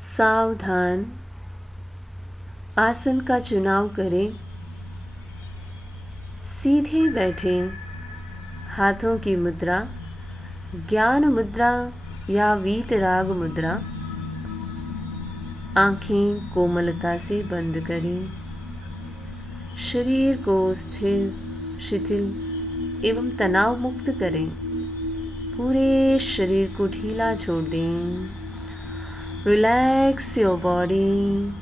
सावधान आसन का चुनाव करें। सीधे बैठें। हाथों की मुद्रा ज्ञान मुद्रा या वीतराग मुद्रा। आँखें कोमलता से बंद करें। शरीर को स्थिर, शिथिल एवं तनाव मुक्त करें। पूरे शरीर को ढीला छोड़ दें। Relax your body.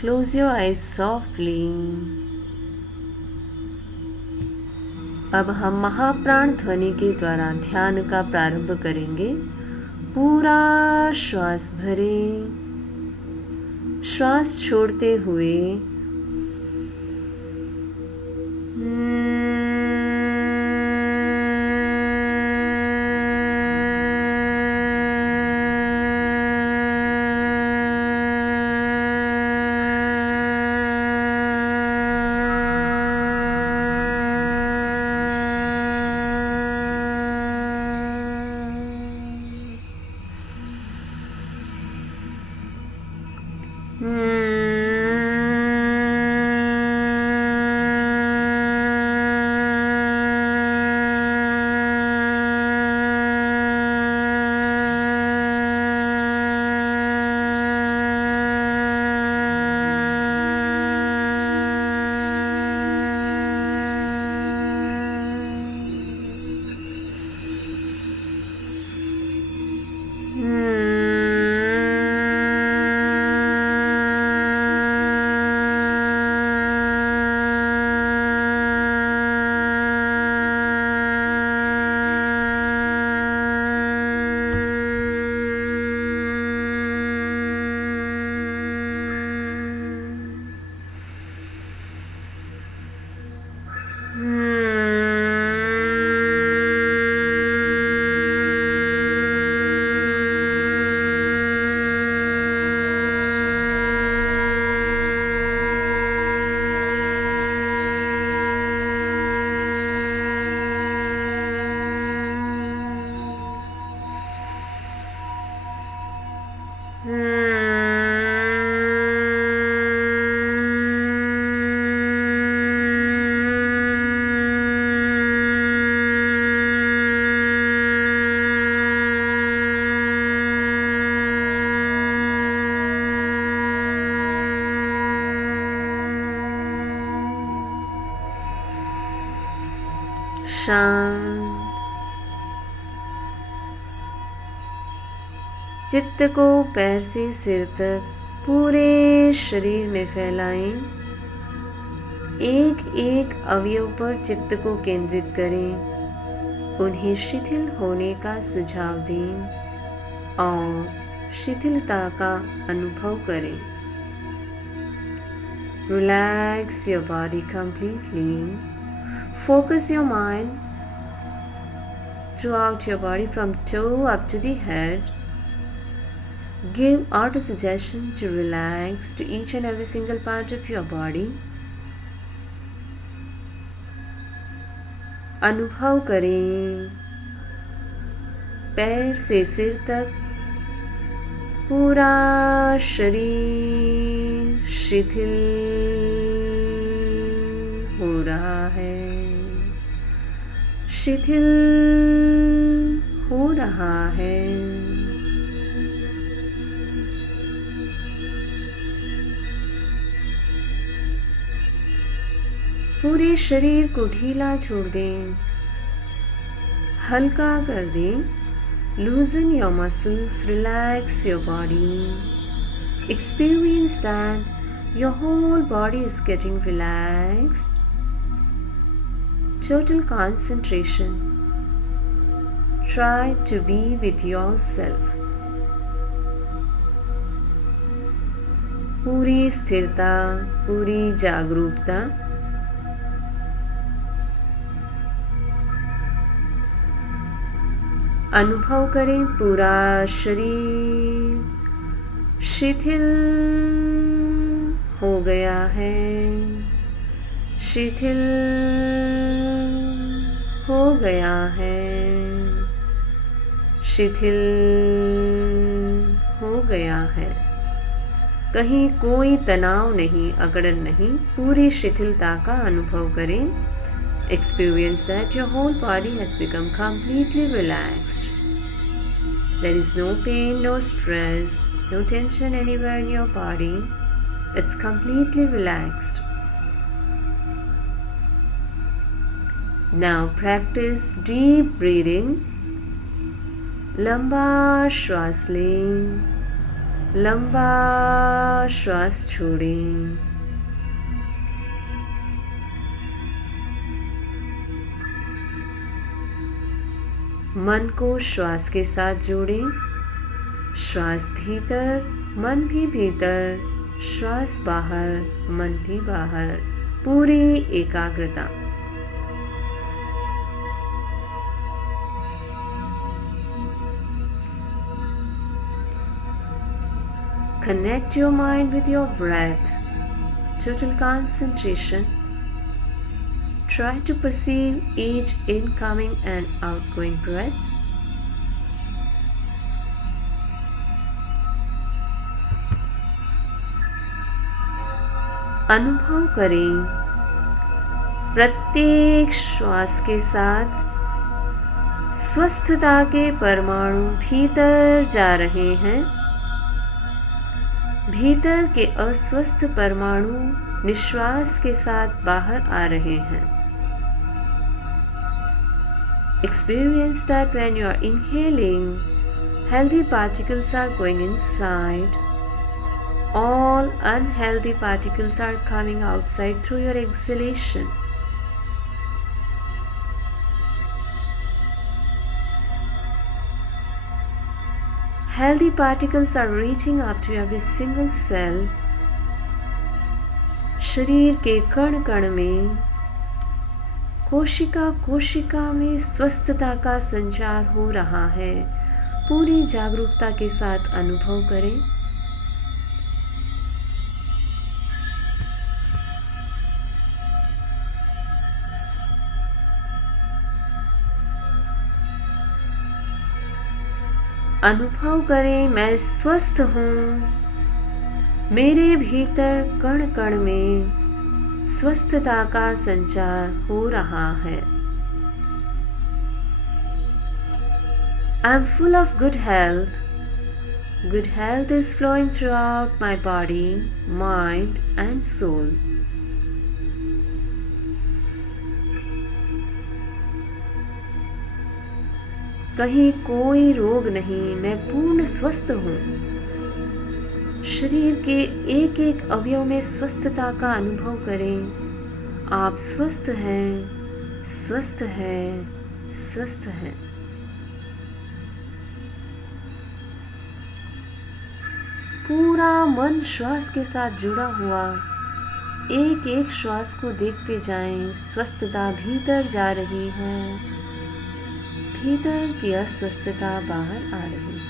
Close your eyes softly. अब हम महाप्राण ध्वनि के द्वारा ध्यान का प्रारंभ करेंगे। पूरा श्वास भरें। श्वास छोड़ते हुए शांत चित्त को पैर से सिर तक पूरे शरीर में फैलाएं। एक एक अवयव पर चित्त को केंद्रित करें। उन्हें शिथिल होने का सुझाव दें और शिथिलता का अनुभव करें। Relax your body completely. Focus your mind throughout your body from toe up to the head. Give auto suggestion to relax to each and every single part of your body. अनुभव करें पैर से सिर तक पूरा शरीर शिथिल हो रहा है, शिथिल हो रहा है। पूरे शरीर को ढीला छोड़ दें, हल्का कर दें। Loosen your muscles, relax your body. Experience that your whole body is getting relaxed. Total concentration. Try to be with yourself. पूरी स्थिरता, पूरी जागरूकता। अनुभव करें पूरा शरीर शिथिल हो गया है, शिथिल हो गया है, शिथिल गया है। कहीं कोई तनाव नहीं, अकड़न नहीं, पूरी शिथिलता का अनुभव करें। Experience that your whole body has become completely relaxed. There is no pain, no stress, no tension anywhere in your body. It's completely relaxed. Now practice deep breathing. लंबा श्वास लें, लंबा श्वास छोड़ें। मन को श्वास के साथ जोड़ें। श्वास भीतर, मन भी भीतर, श्वास बाहर, मन भी बाहर, पूरी एकाग्रता। Connect your mind with your breath. Total concentration. Try to perceive each incoming and outgoing breath. अनुभव करें प्रत्येक श्वास के साथ स्वस्थता के परमाणु भीतर जा रहे हैं। भीतर के अस्वस्थ परमाणु निश्वास के साथ बाहर आ रहे हैं। Experience that when you are inhaling, healthy particles are going inside. All unhealthy particles are coming outside through your exhalation. Healthy particles are reaching up to every single cell. शरीर के कण कण में, कोशिका कोशिका में स्वस्थता का संचार हो रहा है। पूरी जागरूकता के साथ अनुभव करें। अनुभव करें मैं स्वस्थ हूँ। मेरे भीतर कण कण में स्वस्थता का संचार हो रहा है। I am full of good health. Good health is flowing throughout my body, mind and soul. कहीं कोई रोग नहीं, मैं पूर्ण स्वस्थ हूँ। शरीर के एक एक अवयव में स्वस्थता का अनुभव करें। आप स्वस्थ हैं, स्वस्थ हैं, स्वस्थ हैं। पूरा मन श्वास के साथ जुड़ा हुआ, एक एक श्वास को देखते जाएं। स्वस्थता भीतर जा रही है, भीतर की अस्वस्थता बाहर आ रही है।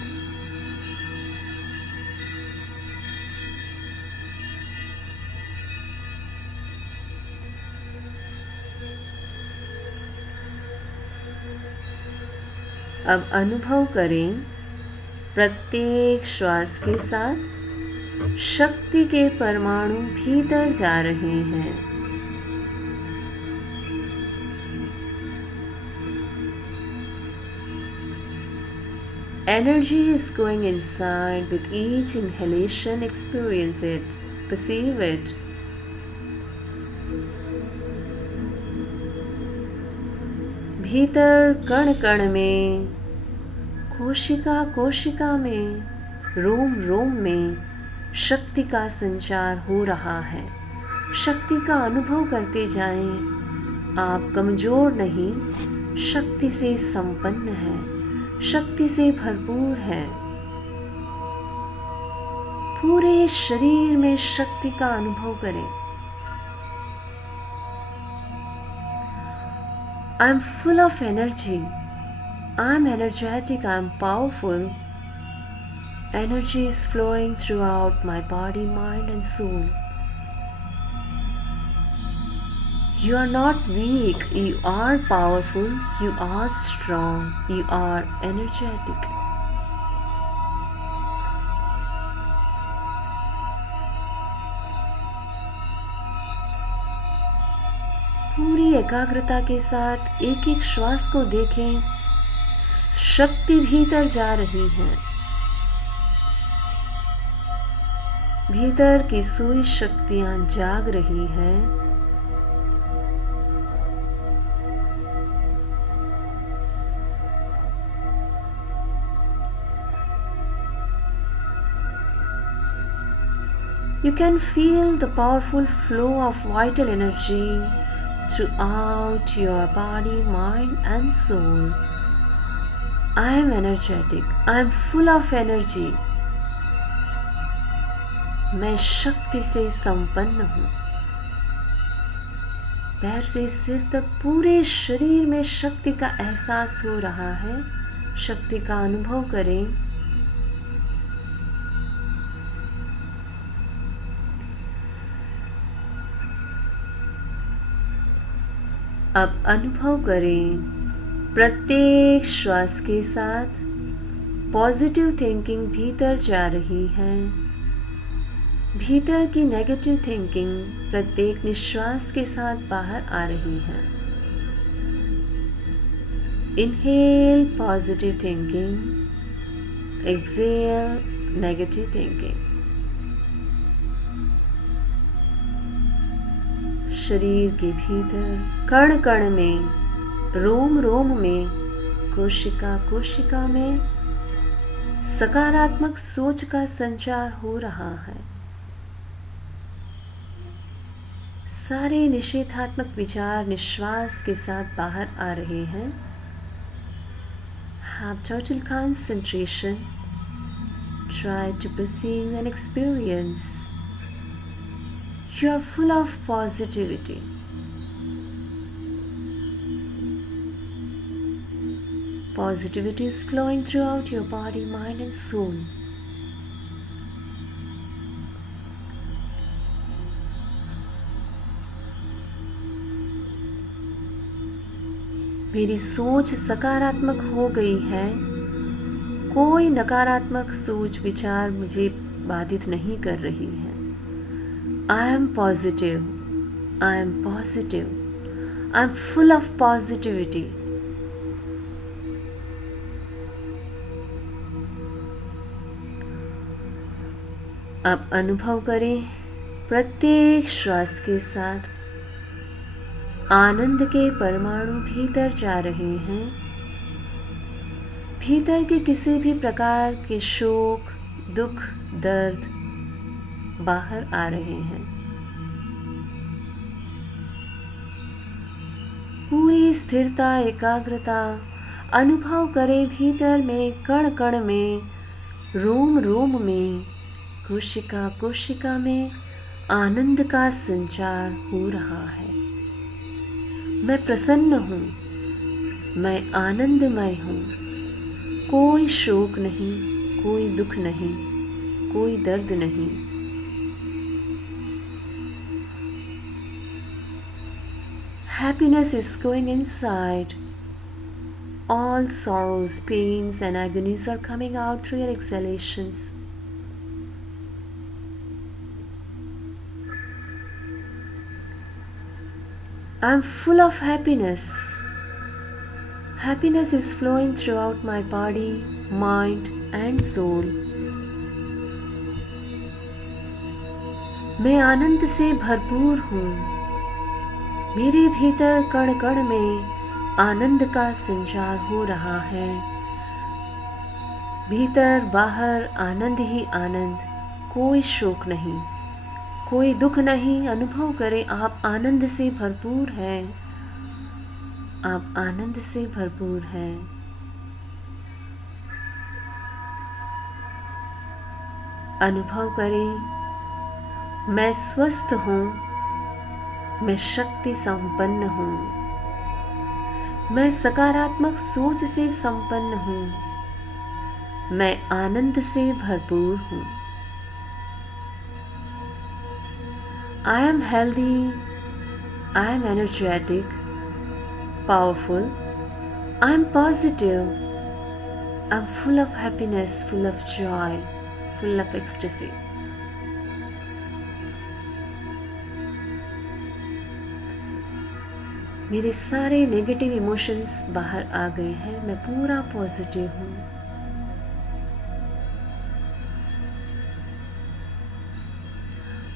अब अनुभव करें प्रत्येक श्वास के साथ शक्ति के परमाणु भीतर जा रहे हैं। Energy is going inside with each inhalation. Experience it, perceive it. भीतर कण कण में, कोशिका कोशिका में, रोम रोम में शक्ति का संचार हो रहा है। शक्ति का अनुभव करते जाएं। आप कमजोर नहीं, शक्ति से संपन्न हैं, शक्ति से भरपूर है। पूरे शरीर में शक्ति का अनुभव करें। I am full of energy. I am energetic. I am powerful. Energy is flowing throughout my body, mind and soul. You are not weak. You are powerful. You are strong. You are energetic. पूरी एकाग्रता के साथ एक एक श्वास को देखें। शक्ति भीतर जा रही है। भीतर की सोई शक्तियां जाग रही हैं। You can feel the powerful flow of vital energy throughout your body, mind and soul. I am energetic. I am full of energy. मैं शक्ति से संपन्न हूँ। पैर से सिर तक पूरे शरीर में शक्ति का एहसास हो रहा है। शक्ति का अनुभव करें। अब अनुभव करें प्रत्येक श्वास के साथ पॉजिटिव थिंकिंग भीतर जा रही है। भीतर की नेगेटिव थिंकिंग प्रत्येक निश्वास के साथ बाहर आ रही है। Inhale positive thinking, exhale negative thinking. शरीर के भीतर कण कण में, रोम रोम में, कोशिका कोशिका में सकारात्मक सोच का संचार हो रहा है। सारे निषेधात्मक विचार निश्वास के साथ बाहर आ रहे हैं। Have total concentration. Try to perceive and experience. You are full of positivity. Positivity is flowing throughout your body, mind and soul. मेरी सोच सकारात्मक हो गई है। कोई नकारात्मक सोच विचार मुझे बाधित नहीं कर रही है। I am positive. I am positive. I am full of positivity. अब अनुभव करें प्रत्येक श्वास के साथ आनंद के परमाणु भीतर जा रहे हैं। भीतर के किसी भी प्रकार के शोक, दुख, दर्द बाहर आ रहे हैं। पूरी स्थिरता, एकाग्रता अनुभव करें। भीतर में, कण कण में, रोम रोम में, कोशिका कोशिका में आनंद का संचार हो रहा है। मैं प्रसन्न हूँ। मैं आनंदमय हूँ। कोई शोक नहीं, कोई दुख नहीं, कोई दर्द नहीं। Happiness is going inside. All sorrows, pains and agonies are coming out through your exhalations. I am full of happiness. Happiness is flowing throughout my body, mind and soul. मैं आनंद से भरपूर हूँ। मेरे भीतर कण कण में आनंद का संचार हो रहा है। भीतर बाहर आनंद ही आनंद, कोई शोक नहीं, कोई दुख नहीं। अनुभव करें आप आनंद से भरपूर हैं। आप आनंद से भरपूर हैं। अनुभव करें मैं स्वस्थ हूँ। मैं शक्ति संपन्न हूँ। मैं सकारात्मक सोच से संपन्न हूँ। मैं आनंद से भरपूर हूँ। I am healthy. I am energetic, powerful. I am positive. I am full of happiness, full of joy, full of ecstasy. मेरे सारे नेगेटिव इमोशंस बाहर आ गए हैं, मैं पूरा पॉजिटिव हूँ।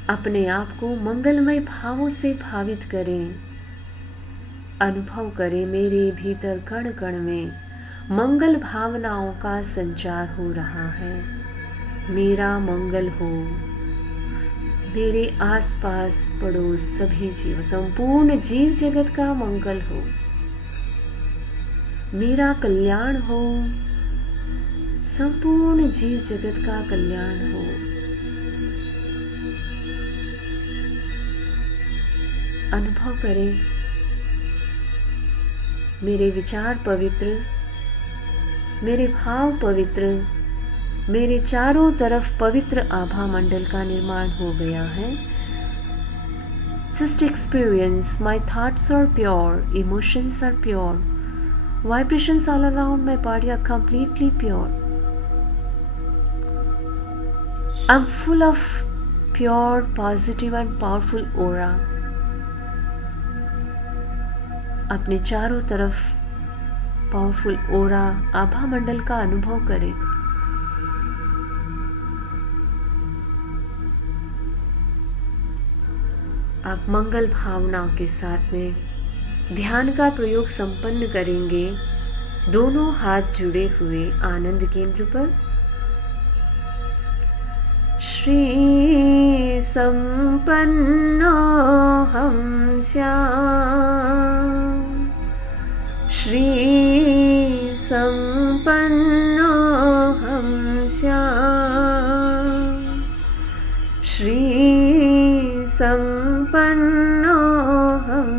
अपने आप को मंगलमय भावों से भावित करें। अनुभव करें मेरे भीतर कण कण में मंगल भावनाओं का संचार हो रहा है। मेरा मंगल हो, मेरे आसपास पड़ोस सभी जीव, संपूर्ण जीव जगत का मंगल हो। मेरा कल्याण हो, संपूर्ण जीव जगत का कल्याण हो। अनुभव करें मेरे विचार पवित्र, मेरे भाव पवित्र, मेरे चारों तरफ पवित्र आभा मंडल का निर्माण हो गया है। Just experience my thoughts are pure, emotions are pure, vibrations all around my body are completely pure. I'm full of pure, positive and powerful aura. अपने चारों तरफ पावरफुल ओरा आभा मंडल का अनुभव करें। आप मंगल भावनाओं के साथ में ध्यान का प्रयोग संपन्न करेंगे। दोनों हाथ जुड़े हुए आनंद केंद्र पर। श्री संपन्नो हम श्याम, श्री संपन्नो हम श्याम, श्री संपन्नो हम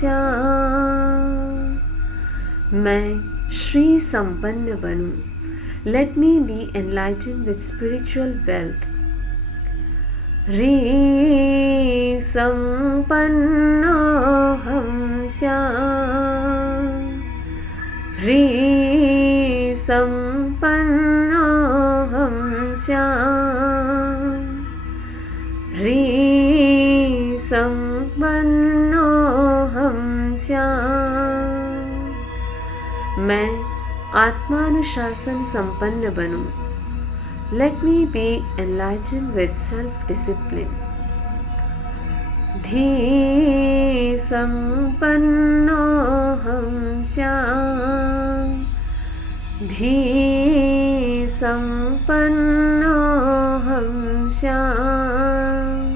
श्याम। मैं श्री संपन्न बनूं। Let me be enlightened with spiritual wealth. ह्री संपन्नो हम श्याम, ह्री संपन्नो हम श्याम, ह्री संपन्नो हम श्याम। मैं आत्मानुशासन संपन्न बनूं। Let me be enlightened with self-discipline. धी संपन्नो हम श्याम, धी संपन्नो हम श्याम,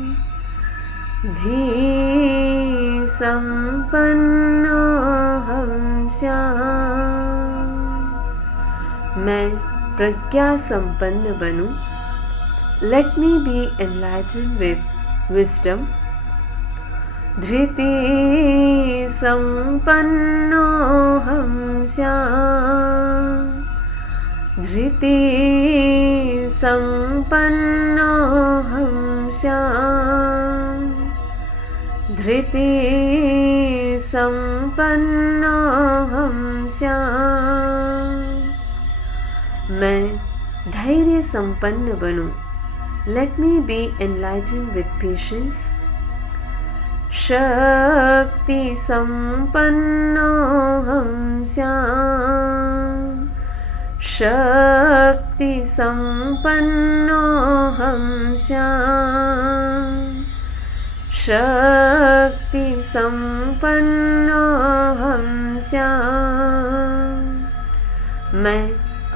धी संपन्नो हम श्याम। मैं प्रज्ञा संपन्न बनूं। Let me be enlightened with wisdom. धृति संपन्नो हम श्याम, धृति संपन्नो हम श्याम, धृति संपन्नो हम श्याम। मैं धैर्य संपन्न बनूं। Let me be enlightened with patience. शक्ति संपन्नो हम श्याम, शक्ति संपन्नो हम श्याम, शक्ति संपन्नो हम श्याम। मैं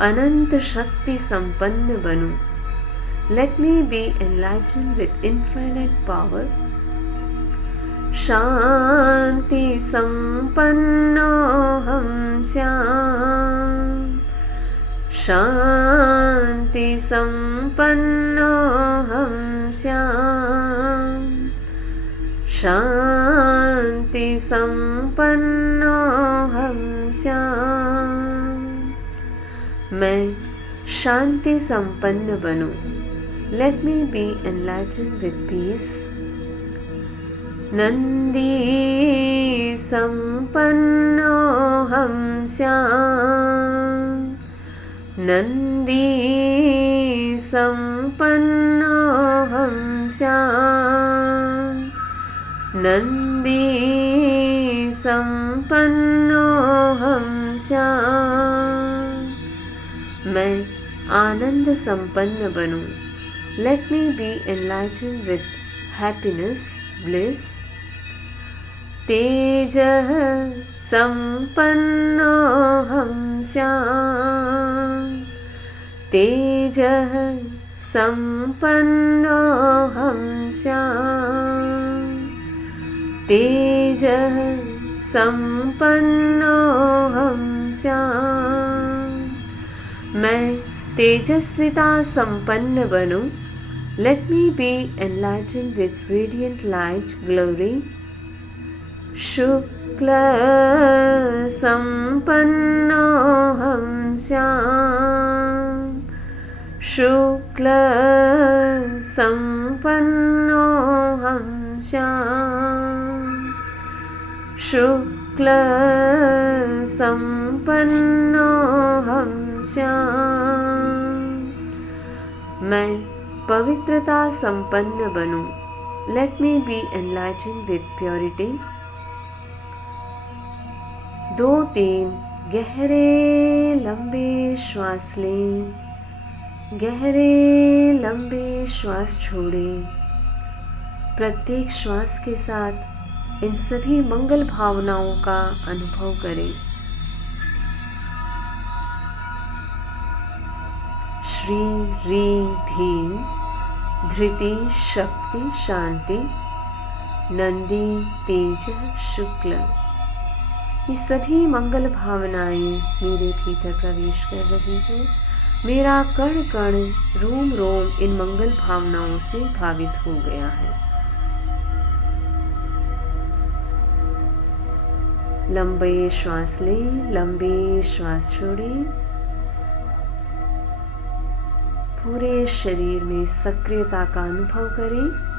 अनंत शक्ति संपन्न बनूं। Let me be enlightened with infinite power. शांति संपन्नो हम श्याम, शांति संपन्नो हम श्याम, शांति संपन्नो हम श्याम। मैं शांति संपन्न बनूं। Let me be enlightened with peace. Nandi संपन्नो हम श्याम, नंदी संपन्नो हम श्याम, नंदी संपन्नोऽहं स्याम्। मैं आनंद संपन्न बनूं। Let me be enlightened with happiness, bliss. तेजः संपन्नोऽहं स्याम्। तेजः संपन्नोऽहं स्याम्। तेजः संपन्नोऽहं स्याम्। मैं तेजस्विता संपन्न बनूं। Let me be enlightened with radiant light, glory. शुक्ल संपन्नोऽहं स्याम्। शुक्ल संपन्नोऽहं स्याम्। शुक्ल संपन्नोऽहं स्याम्। मैं पवित्रता संपन्न बनूं। Let me be enlightened with purity. 2-3 गहरे लंबे श्वास लें। गहरे लंबे श्वास छोड़ें। प्रत्येक श्वास के साथ इन सभी मंगल भावनाओं का अनुभव करें। श्री री धी धृति शक्ति शांति नंदी तेज शुक्ल। ये सभी मंगल भावनाएं मेरे भीतर प्रवेश कर रही हैं। मेरा कण कण रोम रोम इन मंगल भावनाओं से भावित हो गया है। लंबे श्वास लें। लंबे श्वास छोड़ें। पूरे शरीर में सक्रियता का अनुभव करें।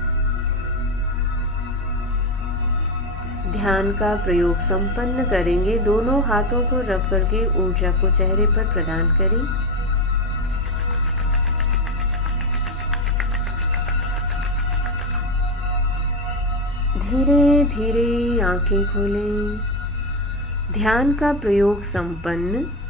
ध्यान का प्रयोग संपन्न करेंगे। दोनों हाथों को रब करके ऊर्जा को चेहरे पर प्रदान करें। धीरे धीरे आंखें खोलें। ध्यान का प्रयोग संपन्न।